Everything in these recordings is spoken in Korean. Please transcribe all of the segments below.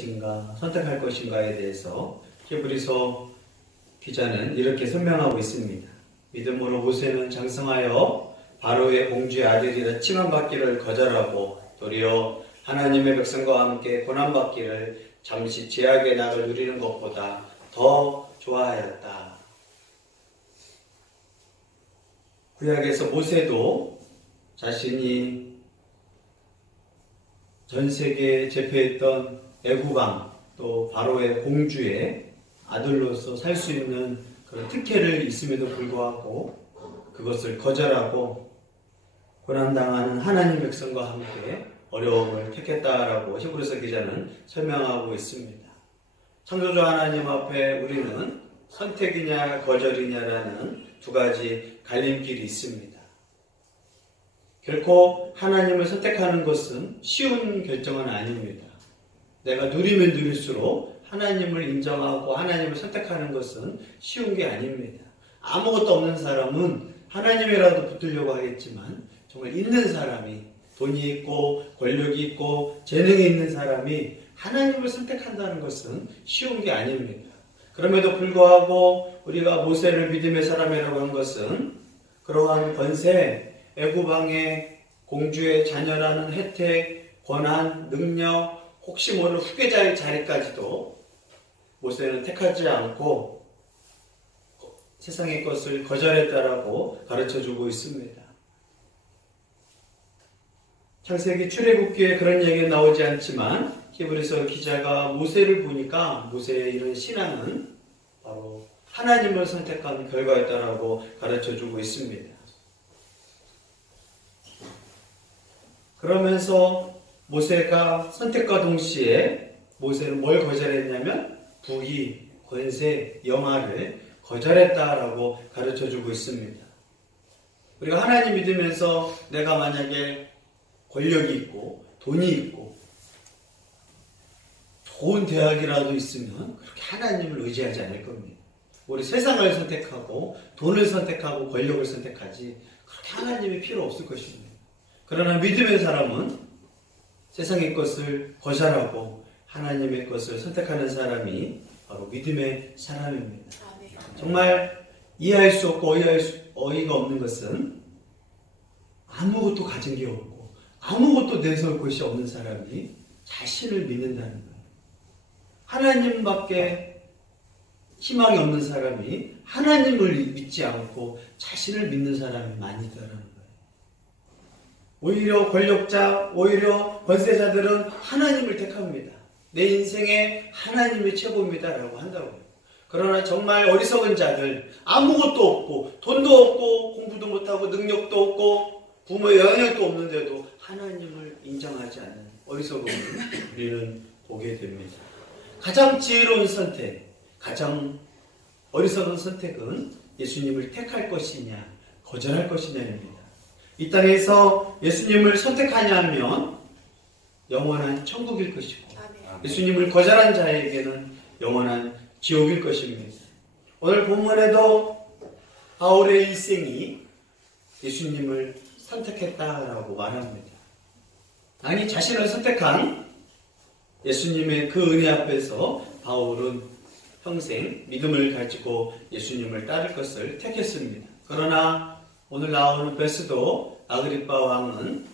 것인가 선택할 것인가에 대해서 히브리서 기자는 이렇게 설명하고 있습니다. 믿음으로 모세는 장성하여 바로의 공주의 아들이라 칭함받기를 거절하고 도리어 하나님의 백성과 함께 고난받기를 잠시 제약의 낙을 누리는 것보다 더 좋아하였다. 구약에서 모세도 자신이 전 세계에 제패했던 애국왕 또 바로의 공주의 아들로서 살 수 있는 그런 특혜를 있음에도 불구하고 그것을 거절하고 고난당하는 하나님 백성과 함께 어려움을 택했다라고 히브리서 기자는 설명하고 있습니다. 창조주 하나님 앞에 우리는 선택이냐 거절이냐라는 두 가지 갈림길이 있습니다. 결코 하나님을 선택하는 것은 쉬운 결정은 아닙니다. 내가 누리면 누릴수록 하나님을 인정하고 하나님을 선택하는 것은 쉬운 게 아닙니다. 아무것도 없는 사람은 하나님이라도 붙들려고 하겠지만 정말 있는 사람이 돈이 있고 권력이 있고 재능이 있는 사람이 하나님을 선택한다는 것은 쉬운 게 아닙니다. 그럼에도 불구하고 우리가 모세를 믿음의 사람이라고 한 것은 그러한 권세, 애굽왕의 공주의 자녀라는 혜택, 권한, 능력, 혹시 모를 후계자의 자리까지도 모세는 택하지 않고 세상의 것을 거절했다라고 가르쳐주고 있습니다. 창세기 출애굽기에 그런 얘기는 나오지 않지만 히브리서 기자가 모세를 보니까 모세의 이런 신앙은 바로 하나님을 선택한 결과였다라고 가르쳐주고 있습니다. 그러면서 모세가 선택과 동시에 모세는 뭘 거절했냐면 부귀, 권세, 영화를 거절했다라고 가르쳐주고 있습니다. 우리가 하나님 믿으면서 내가 만약에 권력이 있고 돈이 있고 좋은 대학이라도 있으면 그렇게 하나님을 의지하지 않을 겁니다. 우리 세상을 선택하고 돈을 선택하고 권력을 선택하지 그렇게 하나님이 필요 없을 것입니다. 그러나 믿음의 사람은 세상의 것을 거절하고 하나님의 것을 선택하는 사람이 바로 믿음의 사람입니다. 정말 이해할 수 없고 어이가 없는 것은 아무것도 가진 게 없고 아무것도 내세울 것이 없는 사람이 자신을 믿는다는 거예요. 하나님밖에 희망이 없는 사람이 하나님을 믿지 않고 자신을 믿는 사람이 많이 있다는 거예요. 오히려 권력자, 오히려 권세자들은 하나님을 택합니다. 내 인생에 하나님이 최고입니다라고 한다고요. 그러나 정말 어리석은 자들, 아무것도 없고 돈도 없고 공부도 못하고 능력도 없고 부모의 영향도 없는데도 하나님을 인정하지 않는 어리석음을 우리는 보게 됩니다. 가장 지혜로운 선택, 가장 어리석은 선택은 예수님을 택할 것이냐 거절할 것이냐입니다. 이 땅에서 예수님을 선택하냐 하면 영원한 천국일 것이고 예수님을 거절한 자에게는 영원한 지옥일 것입니다. 오늘 본문에도 바울의 일생이 예수님을 선택했다라고 말합니다. 아니 자신을 선택한 예수님의 그 은혜 앞에서 바울은 평생 믿음을 가지고 예수님을 따를 것을 택했습니다. 그러나 오늘 나오는 베스도 아그리빠 왕은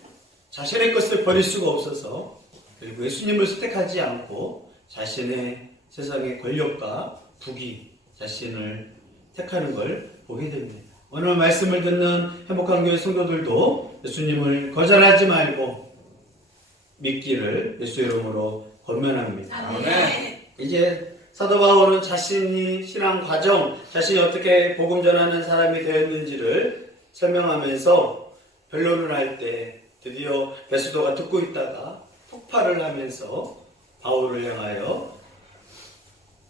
자신의 것을 버릴 수가 없어서 그리고 예수님을 선택하지 않고 자신의 세상의 권력과 부귀, 자신을 택하는 걸 보게 됩니다. 오늘 말씀을 듣는 행복한 교회 성도들도 예수님을 거절하지 말고 믿기를 예수 이름으로 권면합니다. 아멘. 이제 사도 바울은 자신이 신앙 과정, 자신이 어떻게 복음 전하는 사람이 되었는지를 설명하면서 변론을 할 때 드디어 베스도가 듣고 있다가 폭발을 하면서 바울을 향하여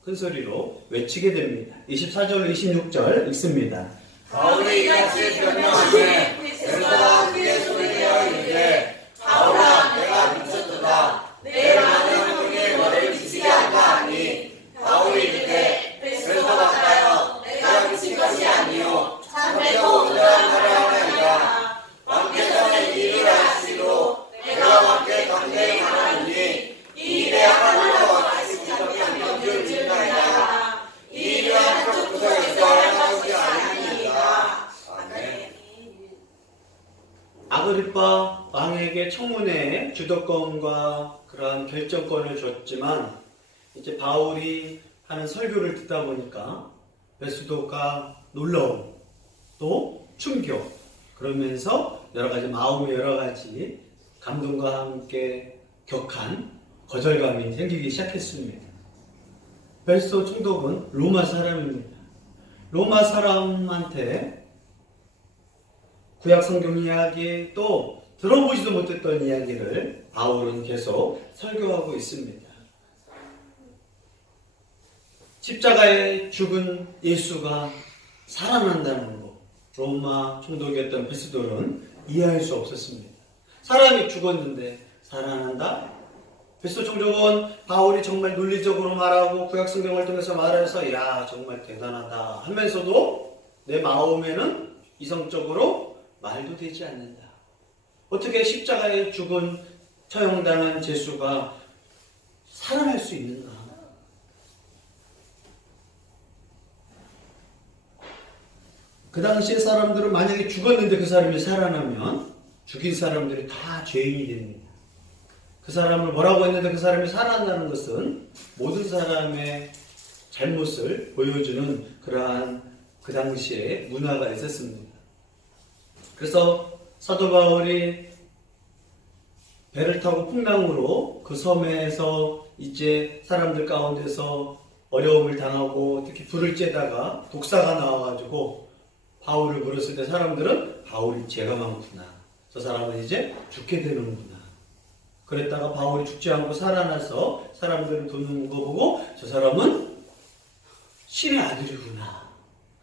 큰 소리로 외치게 됩니다. 24절, 26절 읽습니다. 바울이 이같이 변명하되 베스도가 크게 소리내어 이르되 바울아 내가 미쳤도다. 내 많은 흥에 너를 미치게 한가 하니 바울이 이르되 베스도가 가요 내가 미친 것이 아니요 참되고 온전한 말을 하나이다. 왕께서는 이 일을 하시고 내가 왕께 강대히 말하노니 이 일에 하나님과 아그리빠 왕에게 청문회에 주도권과 그러한 결정권을 줬지만 이제 바울이 하는 설교를 듣다 보니까 베스도가 놀라움 또 충격 그러면서 여러 가지 마음의 여러 가지 감동과 함께 격한 거절감이 생기기 시작했습니다. 베스도 총독은 로마 사람입니다. 로마 사람한테 구약 성경 이야기 또 들어보지도 못했던 이야기를 바울은 계속 설교하고 있습니다. 십자가에 죽은 예수가 살아난다는 것, 로마 총독이었던 베스도는 이해할 수 없었습니다. 사람이 죽었는데 살아난다? 베스도 총독은 바울이 정말 논리적으로 말하고 구약 성경을 통해서 말해서 야 정말 대단하다 하면서도 내 마음에는 이성적으로 말도 되지 않는다. 어떻게 십자가에 죽은 처형당한 예수가 살아날 수 있는가? 그 당시에 사람들은 만약에 죽었는데 그 사람이 살아나면 죽인 사람들이 다 죄인이 됩니다. 그 사람을 뭐라고 했는데 그 사람이 살아난다는 것은 모든 사람의 잘못을 보여주는 그러한 그 당시에 문화가 있었습니다. 그래서 사도 바울이 배를 타고 풍랑으로 그 섬에서 이제 사람들 가운데서 어려움을 당하고 특히 불을 쬐다가 독사가 나와가지고 바울을 물었을 때 사람들은 바울이 죄가 많구나. 저 사람은 이제 죽게 되는구나. 그랬다가 바울이 죽지 않고 살아나서 사람들은 도는 거 보고 저 사람은 신의 아들이구나.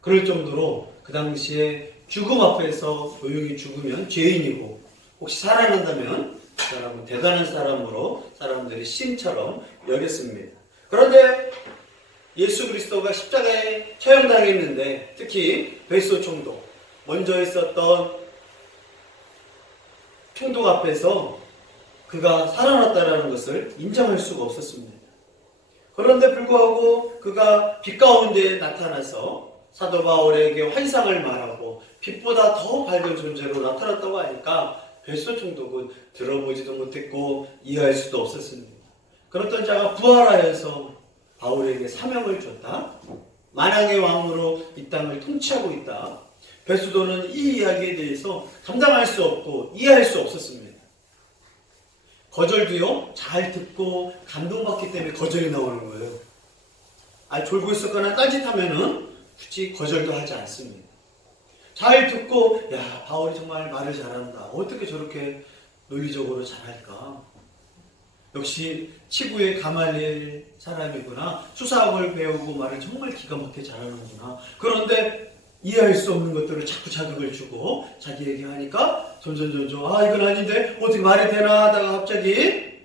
그럴 정도로 그 당시에 죽음 앞에서 조용히 죽으면 죄인이고 혹시 살아난다면 그 사람은 대단한 사람으로 사람들이 신처럼 여겼습니다. 그런데 예수 그리스도가 십자가에 처형당했는데 특히 베스도 총독 먼저 있었던 총독 앞에서 그가 살아났다는 것을 인정할 수가 없었습니다. 그런데 불구하고 그가 빛 가운데 나타나서 사도 바울에게 환상을 말하고 빛보다 더 밝은 존재로 나타났다고 하니까 베스도 총독은 들어보지도 못했고 이해할 수도 없었습니다. 그렇던 자가 부활하여서 바울에게 사명을 줬다. 만왕의 왕으로 이 땅을 통치하고 있다. 베스도는 이 이야기에 대해서 감당할 수 없고 이해할 수 없었습니다. 거절도요, 잘 듣고 감동받기 때문에 거절이 나오는 거예요. 졸고 있었거나 딴짓하면은 굳이 거절도 하지 않습니다. 잘 듣고, 야, 바울이 정말 말을 잘한다. 어떻게 저렇게 논리적으로 잘할까? 역시 치부의 가말리엘 사람이구나. 수사학을 배우고 말을 정말 기가 막히게 잘하는구나. 그런데 이해할 수 없는 것들을 자꾸 자극을 주고 자기에게 하니까 점점 이건 아닌데 어떻게 말이 되나 하다가 갑자기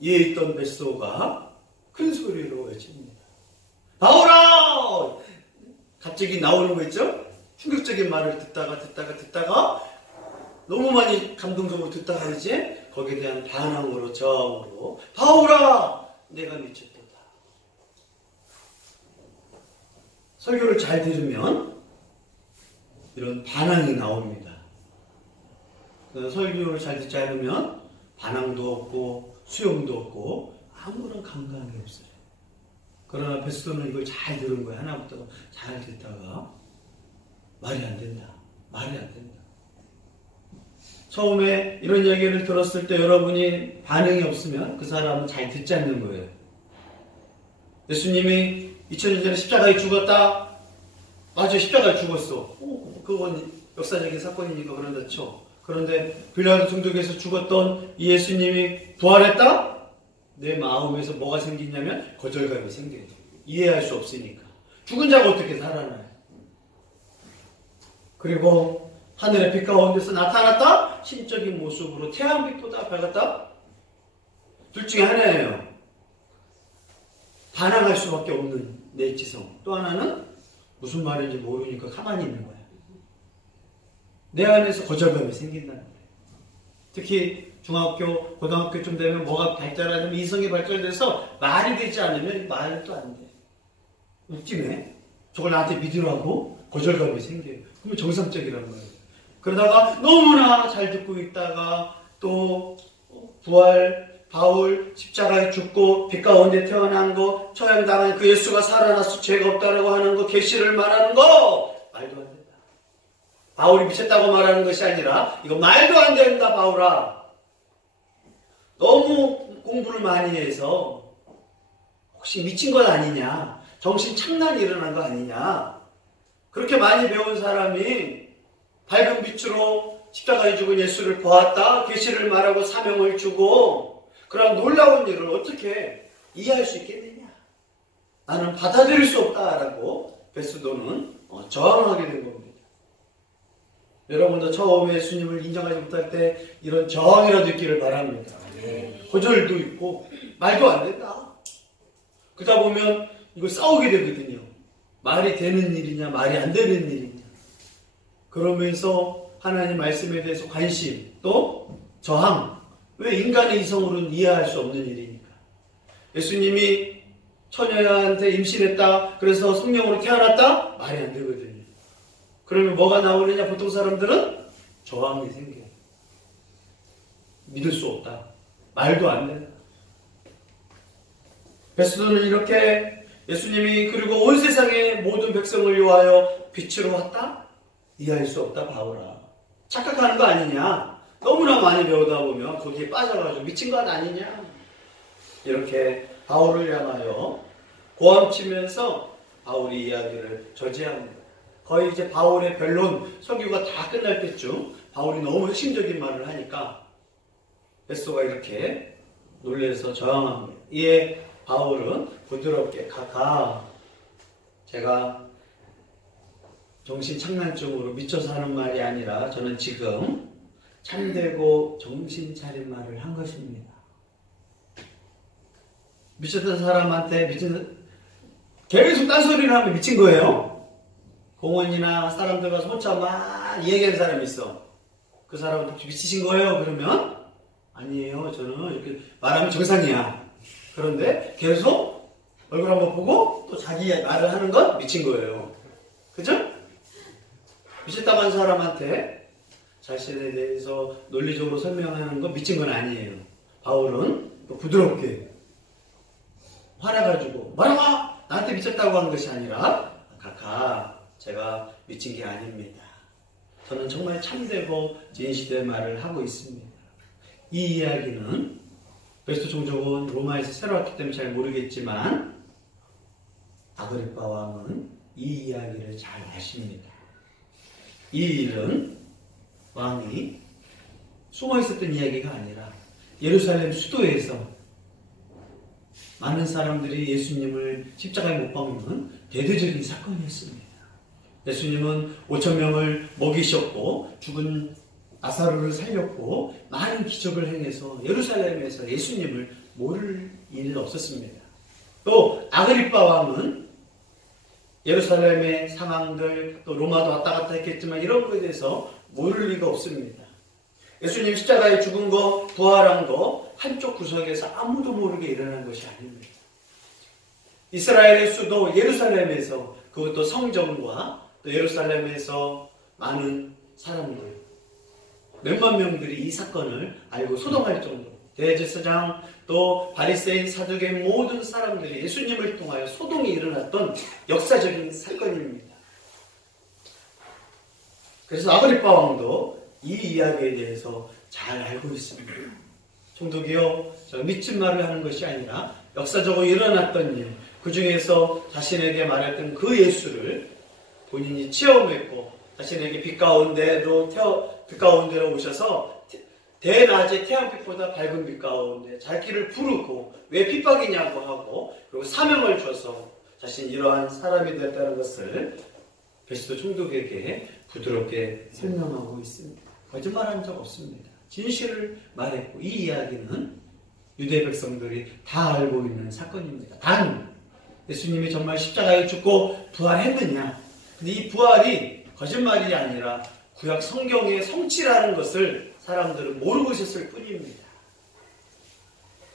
이에 있던 베스도가 큰 소리로 외칩니다. 바울아! 갑자기 나오는 거 있죠? 충격적인 말을 듣다가 너무 많이 감동적으로 듣다가 이제 거기에 대한 반항으로 저항으로 바울아! 내가 미쳤도다. 설교를 잘 들으면 이런 반항이 나옵니다. 설교를 잘 듣지 않으면 반항도 없고 수용도 없고 아무런 감각이 없어요. 그러나 베스도는 이걸 잘 들은 거예요. 하나부터 잘 듣다가 말이 안 된다. 처음에 이런 얘기를 들었을 때 여러분이 반응이 없으면 그 사람은 잘 듣지 않는 거예요. 예수님이 2000년 전에 십자가에 죽었다. 맞아, 십자가에 죽었어. 그건 역사적인 사건이니까 그런다 쳐. 그런데 빌라도 총독에서 죽었던 이 예수님이 부활했다? 내 마음에서 뭐가 생기냐면 거절감이 생겨요. 이해할 수 없으니까. 죽은 자가 어떻게 살아나요? 그리고 하늘의 빛 가운데서 나타났다? 신적인 모습으로 태양빛보다 밝았다? 둘 중에 하나예요. 반항할 수밖에 없는 내 지성. 또 하나는 무슨 말인지 모르니까 가만히 있는 거야. 내 안에서 거절감이 생긴다는 거예요. 특히 중학교, 고등학교쯤 되면 뭐가 발달하면 이성이 발달돼서 말이 되지 않으면 말도 안 돼. 웃기네. 저걸 나한테 믿으라고 거절감이 생겨요. 그러면 정상적이라는 거예요. 그러다가 너무나 잘 듣고 있다가 또 부활, 바울 십자가에 죽고 빛 가운데 태어난 거, 처형당한 그 예수가 살아나서 죄가 없다라고 하는 거, 계시를 말하는 거 말도 안 된다. 바울이 미쳤다고 말하는 것이 아니라 이거 말도 안 된다 바울아. 너무 공부를 많이 해서 혹시 미친 것 아니냐, 정신 착란이 일어난 거 아니냐, 그렇게 많이 배운 사람이 밝은 빛으로 십자가에 죽은 예수를 보았다, 계시를 말하고 사명을 주고 그런 놀라운 일을 어떻게 이해할 수 있겠느냐, 나는 받아들일 수 없다라고 베스도는 저항하게 된 겁니다. 여러분도 처음에 예수님을 인정하지 못할 때 이런 저항이라도 있기를 바랍니다. 거절도 있고 말도 안 된다. 그러다 보면 이거 싸우게 되거든요. 말이 되는 일이냐 말이 안 되는 일이냐. 그러면서 하나님 말씀에 대해서 관심 또 저항. 왜 인간의 이성으로는 이해할 수 없는 일이니까. 예수님이 처녀한테 임신했다, 그래서 성령으로 태어났다? 말이 안 되거든요. 그러면 뭐가 나오느냐, 보통 사람들은 저항이 생겨요. 믿을 수 없다. 말도 안 된다. 베스도는 이렇게 예수님이 그리고 온 세상의 모든 백성을 위하여 빛으로 왔다? 이해할 수 없다 바울아. 착각하는 거 아니냐? 너무나 많이 배우다 보면 거기에 빠져가지고 미친 것 아니냐? 이렇게 바울을 향하여 고함치면서 바울이 이야기를 저지합니다. 거의 이제 바울의 변론 설교가 다 끝날 때쯤 바울이 너무 핵심적인 말을 하니까 베스도가 이렇게 놀라서 저항합니다. 이에 바울은 부드럽게 가가, 제가 정신착란증으로 미쳐서 하는 말이 아니라 저는 지금 참되고 정신 차린 말을 한 것입니다. 미쳤던 사람한테 계속 딴소리를 하면 미친 거예요. 공원이나 사람들 가서 혼자 막 얘기하는 사람이 있어. 그 사람은 혹시 미치신 거예요? 그러면 아니에요, 저는 이렇게 말하면 정상이야. 그런데 계속 얼굴 한번 보고 또 자기 말을 하는 건 미친 거예요. 그죠? 미쳤다고 한 사람한테 자신에 대해서 논리적으로 설명하는 건 미친 건 아니에요. 바울은 또 부드럽게 화나가지고 뭐라고? 나한테 미쳤다고 하는 것이 아니라 카카, 제가 미친 게 아닙니다. 저는 정말 참되고 진실된 말을 하고 있습니다. 이 이야기는 베스도 종족은 로마에서 새로 왔기 때문에 잘 모르겠지만 아그리파 왕은 이 이야기를 잘 아십니다. 이 일은 왕이 숨어 있었던 이야기가 아니라 예루살렘 수도에서 많은 사람들이 예수님을 십자가에 못 박는 대대적인 사건이었습니다. 예수님은 5,000명을 먹이셨고 죽은 나사로를 살렸고 많은 기적을 행해서 예루살렘에서 예수님을 모를 일 없었습니다. 또 아그리파 왕은 예루살렘의 상황들, 또 로마도 왔다 갔다 했겠지만 이런 것에 대해서 모를 리가 없습니다. 예수님 십자가에 죽은 거, 부활한 거 한쪽 구석에서 아무도 모르게 일어난 것이 아닙니다. 이스라엘의 수도 예루살렘에서, 그것도 성전과 또 예루살렘에서 많은 사람들, 몇만 명들이 이 사건을 알고 소동할 정도로 대제사장 또 바리새인 사두개인 모든 사람들이 예수님을 통하여 소동이 일어났던 역사적인 사건입니다. 그래서 아그리파 왕도 이 이야기에 대해서 잘 알고 있습니다. 총독이요, 미친 말을 하는 것이 아니라 역사적으로 일어났던 일, 그 중에서 자신에게 말했던 그 예수를 본인이 체험했고 자신에게 빛 가운데로 오셔서 대낮에 태양빛보다 밝은 빛 가운데 잘 길을 부르고 왜 핍박이냐고 하고, 그리고 사명을 줘서 자신이 이러한 사람이 되었다는 것을 베스도 총독에게 부드럽게 설명하고 있습니다. 거짓말한 적 없습니다. 진실을 말했고, 이 이야기는 유대 백성들이 다 알고 있는 사건입니다. 단 예수님이 정말 십자가에 죽고 부활했느냐, 근데 이 부활이 거짓말이 아니라 구약 성경의 성취라는 것을 사람들은 모르고 있었을 뿐입니다.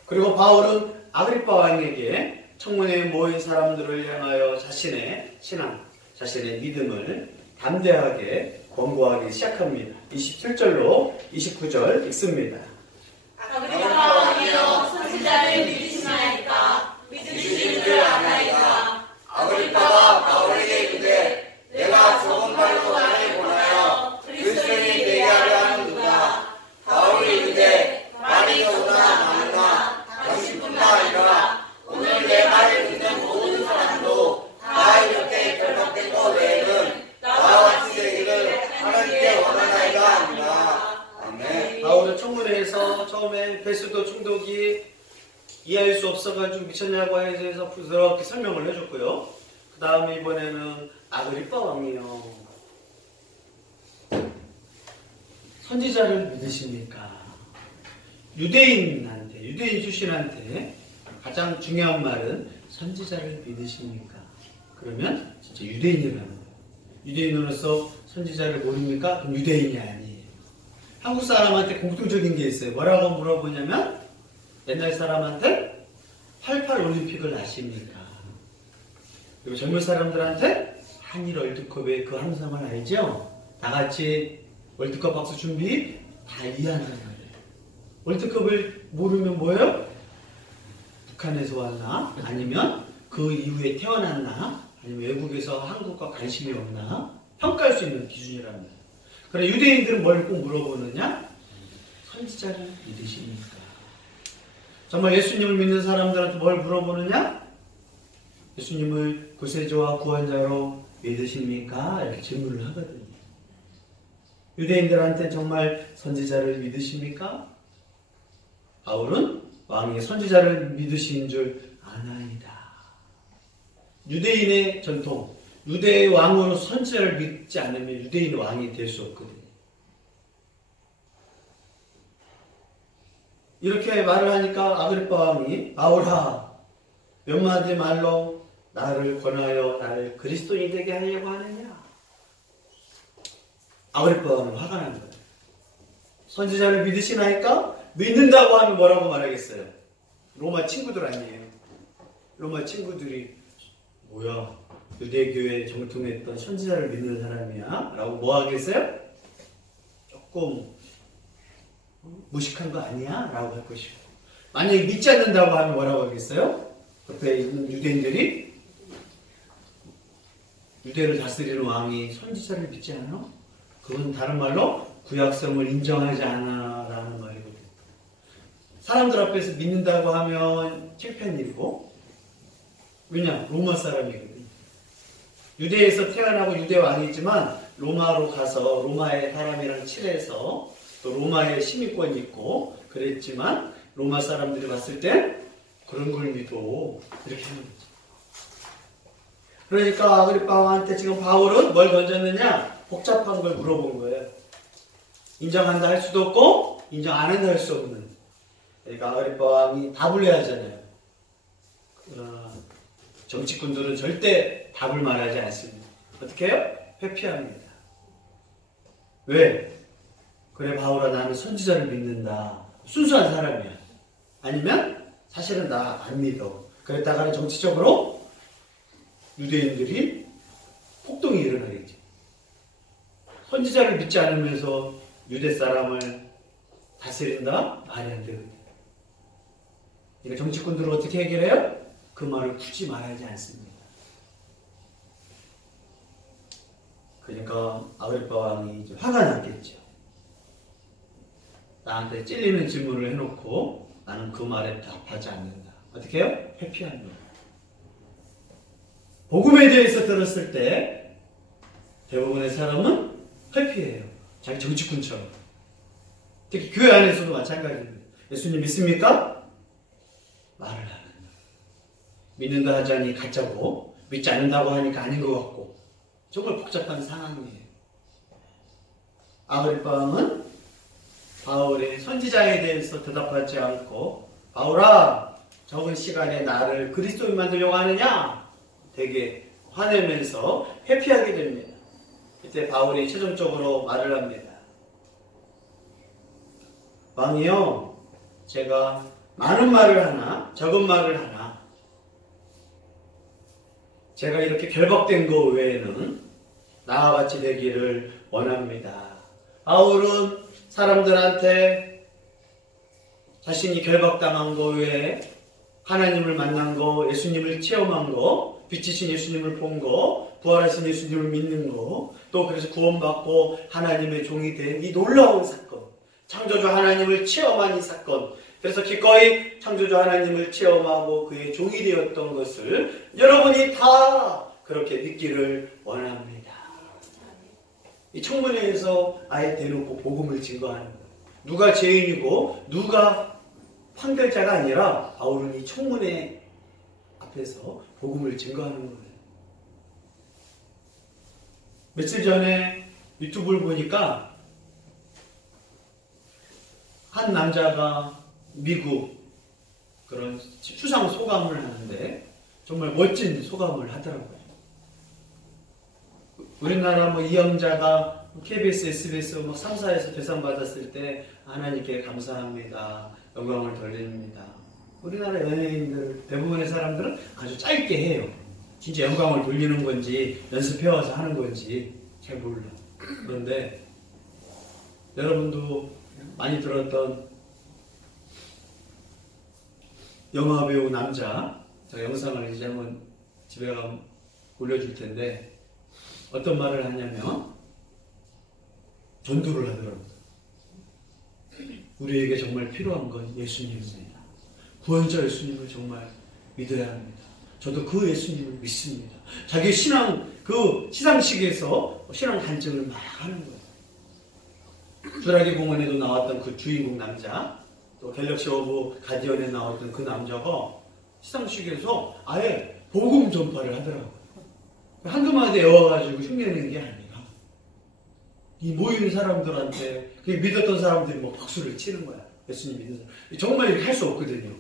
그리고 바울은 아그리파 왕에게 청문회에 모인 사람들을 향하여 자신의 신앙, 자신의 믿음을 담대하게 권고하기 시작합니다. 27절로 29절 읽습니다. 아그리파 왕이여 선지자를 믿으시나이까 믿으시는 줄 아나이다. 아그리파가 바울에게 이르되 내가 좋은 말로 나를 보내어 그리스도인이 되게 하려 하는 누가? 바울이 이르되 말이 더구나 많으나 당신뿐만 아니라 오늘 내 말을 듣는 모든 사람도 다 이렇게 결박된 것 외에는 나와 같이 되기를 하나님께 원하나이다 아니라. 아멘. 바울은 청문회에서 처음에 베스도 총독이 이해할 수 없어가지고 미쳤냐고 해서 부드럽게 설명을 해줬고요. 그 다음에 이번에는 아그리파 왕이요, 선지자를 믿으십니까? 유대인 출신한테 가장 중요한 말은 선지자를 믿으십니까? 그러면 진짜 유대인이라는 거예요. 유대인으로서 선지자를 모릅니까? 그럼 유대인이 아니에요. 한국 사람한테 공통적인 게 있어요. 뭐라고 물어보냐면 옛날 사람한테 88 올림픽을 아십니까? 그리고 젊은 사람들한테 한일 월드컵의 그 함성을 알죠? 다 같이 월드컵 박수 준비 다 이해한단 말이에요. 월드컵을 모르면 뭐예요? 북한에서 왔나? 아니면 그 이후에 태어났나? 아니면 외국에서 한국과 관심이 없나? 평가할 수 있는 기준이란 말이에요. 그럼 유대인들은 뭘 꼭 물어보느냐? 선지자를 믿으십니까? 정말 예수님을 믿는 사람들한테 뭘 물어보느냐? 예수님을 구세주와 구원자로 믿으십니까? 이렇게 질문을 하거든요. 유대인들한테 정말 선지자를 믿으십니까? 바울은 왕이 선지자를 믿으신 줄 아나이다. 유대인의 전통, 유대의 왕으로 선지자를 믿지 않으면 유대인 왕이 될 수 없거든요. 이렇게 말을 하니까 아그리파 왕이 바울아, 몇 마디 말로 나를 권하여 나를 그리스도인이 되게 하려고 하느냐? 아그리파 왕은 화가 난 거예요. 선지자를 믿으시나이까? 믿는다고 하면 뭐라고 말하겠어요? 로마 친구들 아니에요. 로마 친구들이 뭐야, 유대교에 정통했던 선지자를 믿는 사람이야? 라고 뭐 하겠어요? 조금 무식한 거 아니야? 라고 할 것이고, 만약에 믿지 않는다고 하면 뭐라고 하겠어요? 옆에 있는 유대인들이 유대를 다스리는 왕이 선지자를 믿지 않아? 그건 다른 말로 구약성을 인정하지 않아 라는 말이거든요. 사람들 앞에서 믿는다고 하면 칠팬 일이고, 왜냐? 로마 사람이거든요. 유대에서 태어나고 유대 왕이지만 로마로 가서 로마의 사람이랑 칠해서 또 로마의 시민권이 있고 그랬지만 로마 사람들이 봤을 때 그런 걸 믿어, 이렇게 하는 거죠. 그러니까 아그리파 왕한테 지금 바울은 뭘 던졌느냐? 복잡한 걸 물어본 거예요. 인정한다 할 수도 없고 인정 안 한다 할 수 없는. 그러니까 아그리파 왕이 답을 해야 하잖아요. 그러나 정치꾼들은 절대 답을 말하지 않습니다. 어떻게 해요? 회피합니다. 왜? 그래, 바울아, 나는 선지자를 믿는다. 순수한 사람이야. 아니면 사실은 나 안 믿어. 그랬다가는 정치적으로 유대인들이 폭동이 일어나겠지. 선지자를 믿지 않으면서 유대 사람을 다스린다? 말이 안 되거든요. 그러니까 정치꾼들은 어떻게 해결해요? 그 말을 굳이 말하지 않습니다. 그러니까 아그리파 왕이 이제 화가 났겠죠. 나한테 찔리는 질문을 해놓고 나는 그 말에 답하지 않는다. 어떻게 해요? 회피합니다. 복음에 대해서 들었을 때 대부분의 사람은 회피해요. 자기 정치꾼처럼. 특히 교회 안에서도 마찬가지입니다. 예수님 믿습니까? 말을 안 한다. 믿는다 하자니 가짜고, 믿지 않는다고 하니까 아닌 것 같고, 정말 복잡한 상황이에요. 아그리파 왕은 바울의 선지자에 대해서 대답하지 않고, 바울아, 적은 시간에 나를 그리스도인 만들려고 하느냐? 되게 화내면서 회피하게 됩니다. 이때 바울이 최종적으로 말을 합니다. 왕이요, 제가 많은 말을 하나, 적은 말을 하나, 제가 이렇게 결박된 거 외에는 나와 같이 되기를 원합니다. 바울은 사람들한테 자신이 결박당한 거 외에 하나님을 만난 거, 예수님을 체험한 거, 빛이신 예수님을 본 거, 부활하신 예수님을 믿는 거, 또 그래서 구원받고 하나님의 종이 된 이 놀라운 사건, 창조주 하나님을 체험한 이 사건, 그래서 기꺼이 창조주 하나님을 체험하고 그의 종이 되었던 것을 여러분이 다 그렇게 믿기를 원합니다. 이 청문회에서 아예 대놓고 복음을 증거하는 거예요. 누가 죄인이고 누가 판결자가 아니라 바울은 이 청문회 앞에서 복음을 증거하는 거예요. 며칠 전에 유튜브를 보니까 한 남자가 미국 그런 수상 소감을 하는데 정말 멋진 소감을 하더라고요. 우리나라 이영자가 KBS, SBS 3사에서 대상 받았을 때 하나님께 감사합니다. 영광을 돌립니다. 우리나라 연예인들 대부분의 사람들은 아주 짧게 해요. 진짜 영광을 돌리는 건지 연습해와서 하는 건지 잘 몰라. 그런데 여러분도 많이 들었던 영화배우 남자, 저 영상을 이제 한번 집에 가면 올려줄 텐데 어떤 말을 하냐면 전도를 하더라고요. 우리에게 정말 필요한 건 예수님입니다. 구원자 예수님을 정말 믿어야 합니다. 저도 그 예수님을 믿습니다. 자기 신앙, 그 시상식에서 신앙 간증을 막 하는 거예요. 주라기 공원에도 나왔던 그 주인공 남자, 또 갤럭시 오브 가디언에 나왔던 그 남자가 시상식에서 아예 복음 전파를 하더라고요. 한두 마디 외워가지고 흉내내는 게 아니라 이 모인 사람들한테 믿었던 사람들이 박수를 치는 거야. 예수님 믿는 사람. 정말 이렇게 할 수 없거든요.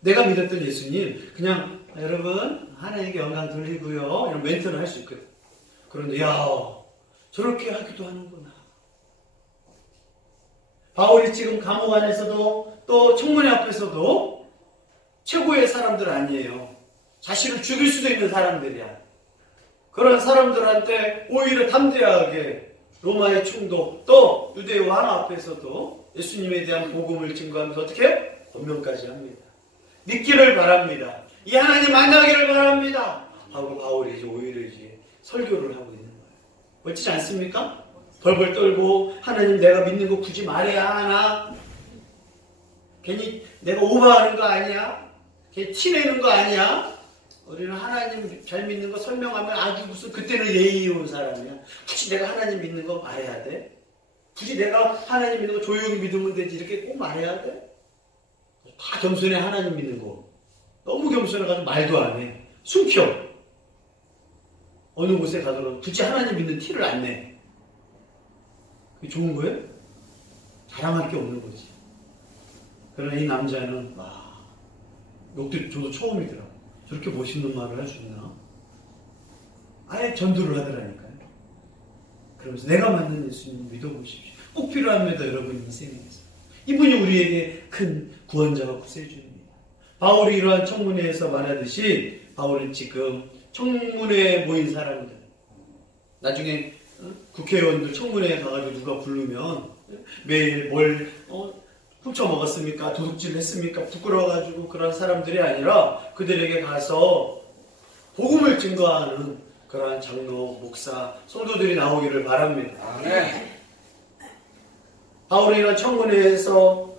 내가 믿었던 예수님 그냥 여러분 하나님께 영광 돌리고요 이런 멘트를 할 수 있거든. 그런데 야 저렇게 하기도 하는구나. 바울이 지금 감옥 안에서도 또 청문회 앞에서도 최고의 사람들 아니에요. 자신을 죽일 수도 있는 사람들이야. 그런 사람들한테 오히려 담대하게 로마의 총독 또 유대 왕 앞에서도 예수님에 대한 복음을 증거하면서 어떻게 해요? 변명까지 합니다. 믿기를 바랍니다. 이 하나님 만나기를 바랍니다. 하고 바울이 오히려 설교를 하고 있는 거예요. 멋지지 않습니까? 벌벌 떨고 하나님 내가 믿는 거 굳이 말해야 하나? 괜히 내가 오버하는 거 아니야? 괜히 티내는 거 아니야? 우리는 하나님 잘 믿는 거 설명하면 아주 무슨 그때는 예의로운 사람이야. 굳이 내가 하나님 믿는 거 말해야 돼? 굳이 내가 하나님 믿는 거 조용히 믿으면 되지 이렇게 꼭 말해야 돼? 다 겸손해. 하나님 믿는 거 너무 겸손해가지고 말도 안 해. 숨겨. 어느 곳에 가더라도 굳이 하나님 믿는 티를 안 내. 그게 좋은 거예요? 자랑할 게 없는 거지. 그러나 이 남자는 욕도 저도 처음이더라고. 저렇게 멋있는 말을 할 수 있나? 아예 전도를 하더라니까요. 그러면서 내가 만난 예수님 믿어보십시오. 꼭 필요합니다. 여러분 인생에서. 이분이 우리에게 큰 구원자와 구세주입니다. 바울이 이러한 청문회에서 말하듯이 바울은 지금 청문회에 모인 사람들 나중에 국회의원들 청문회에 가가지고 누가 부르면 매일 뭘 훔쳐먹었습니까? 도둑질을 했습니까? 부끄러워가지고 그런 사람들이 아니라 그들에게 가서 복음을 증거하는 그러한 장로, 목사, 성도들이 나오기를 바랍니다. 아멘. 바울이 이런 청문회에서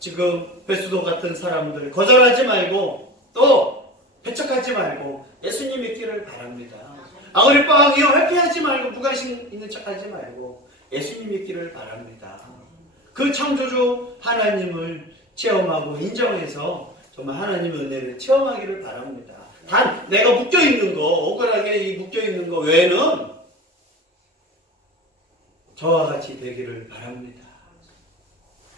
지금 베스도 같은 사람들 거절하지 말고 또 배척하지 말고 예수님 믿기를 바랍니다. 아그리빠 왕이여 회피하지 말고 무관심 있는 척하지 말고 예수님 믿기를 바랍니다. 그 창조주 하나님을 체험하고 인정해서 정말 하나님의 은혜를 체험하기를 바랍니다. 단 내가 묶여있는 거 억울하게 이 묶여있는 거 외에는 저와 같이 되기를 바랍니다.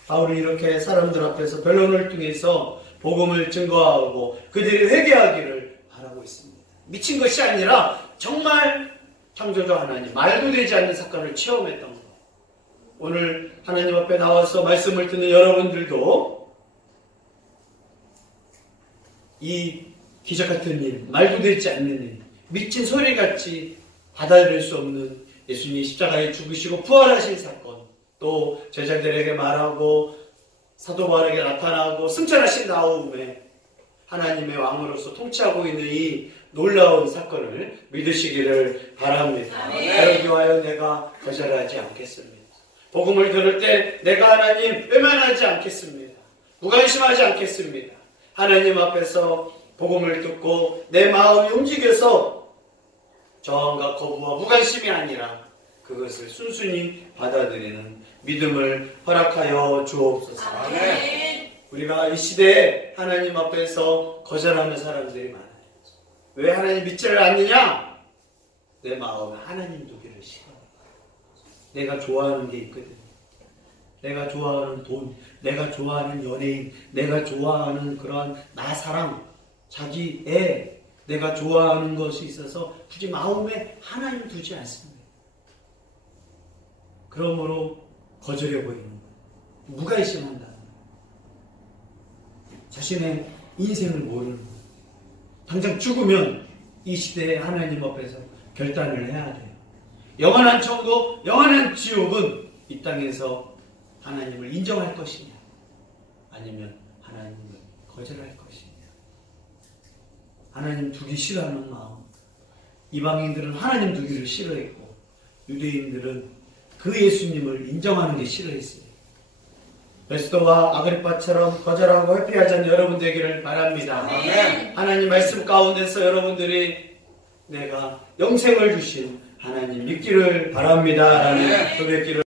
바울이 이렇게 사람들 앞에서 변론을 통해서 복음을 증거하고 그들이 회개하기를 바라고 있습니다. 미친 것이 아니라 정말 창조주 하나님 말도 되지 않는 사건을 체험했던 것. 오늘 하나님 앞에 나와서 말씀을 듣는 여러분들도 이 기적같은 일, 말도 되지 않는 일, 미친 소리같이 받아들일 수 없는 예수님이 십자가에 죽으시고 부활하신 사건, 또 제자들에게 말하고 사도 바울에게 나타나고 승천하신 나오음에 하나님의 왕으로서 통치하고 있는 이 놀라운 사건을 믿으시기를 바랍니다. 그러기와여 내가 거절하지 않겠습니다. 복음을 들을 때 내가 하나님 외면하지 않겠습니다. 무관심하지 않겠습니다. 하나님 앞에서 복음을 듣고 내 마음이 움직여서 저항과 거부와 무관심이 아니라 그것을 순순히 받아들이는 믿음을 허락하여 주옵소서. 우리가 이 시대에 하나님 앞에서 거절하는 사람들이 많아요. 왜 하나님 믿지를 않느냐? 내 마음에 하나님 두기를 싫어요. 내가 좋아하는 게 있거든. 내가 좋아하는 돈, 내가 좋아하는 연예인, 내가 좋아하는 그러한 나 사랑, 자기 애, 내가 좋아하는 것이 있어서 굳이 마음에 하나님 두지 않습니다. 그러므로 거절해 보이는 거예요. 무관심한다. 자신의 인생을 모르는 거예요. 당장 죽으면 이 시대에 하나님 앞에서 결단을 해야 돼요. 영원한 천국, 영원한 지옥은 이 땅에서 하나님을 인정할 것이냐, 아니면 하나님을 거절할 것이냐. 하나님 두기 싫어하는 마음. 이방인들은 하나님 두기를 싫어했고 유대인들은 그 예수님을 인정하는 게 싫어했어요. 베스도와 아그리빠처럼 거절하고 회피하지 않는 여러분 되기를 바랍니다. 아멘. 하나님 말씀 가운데서 여러분들이 내가 영생을 주신 하나님 믿기를 바랍니다. 라는 고백기를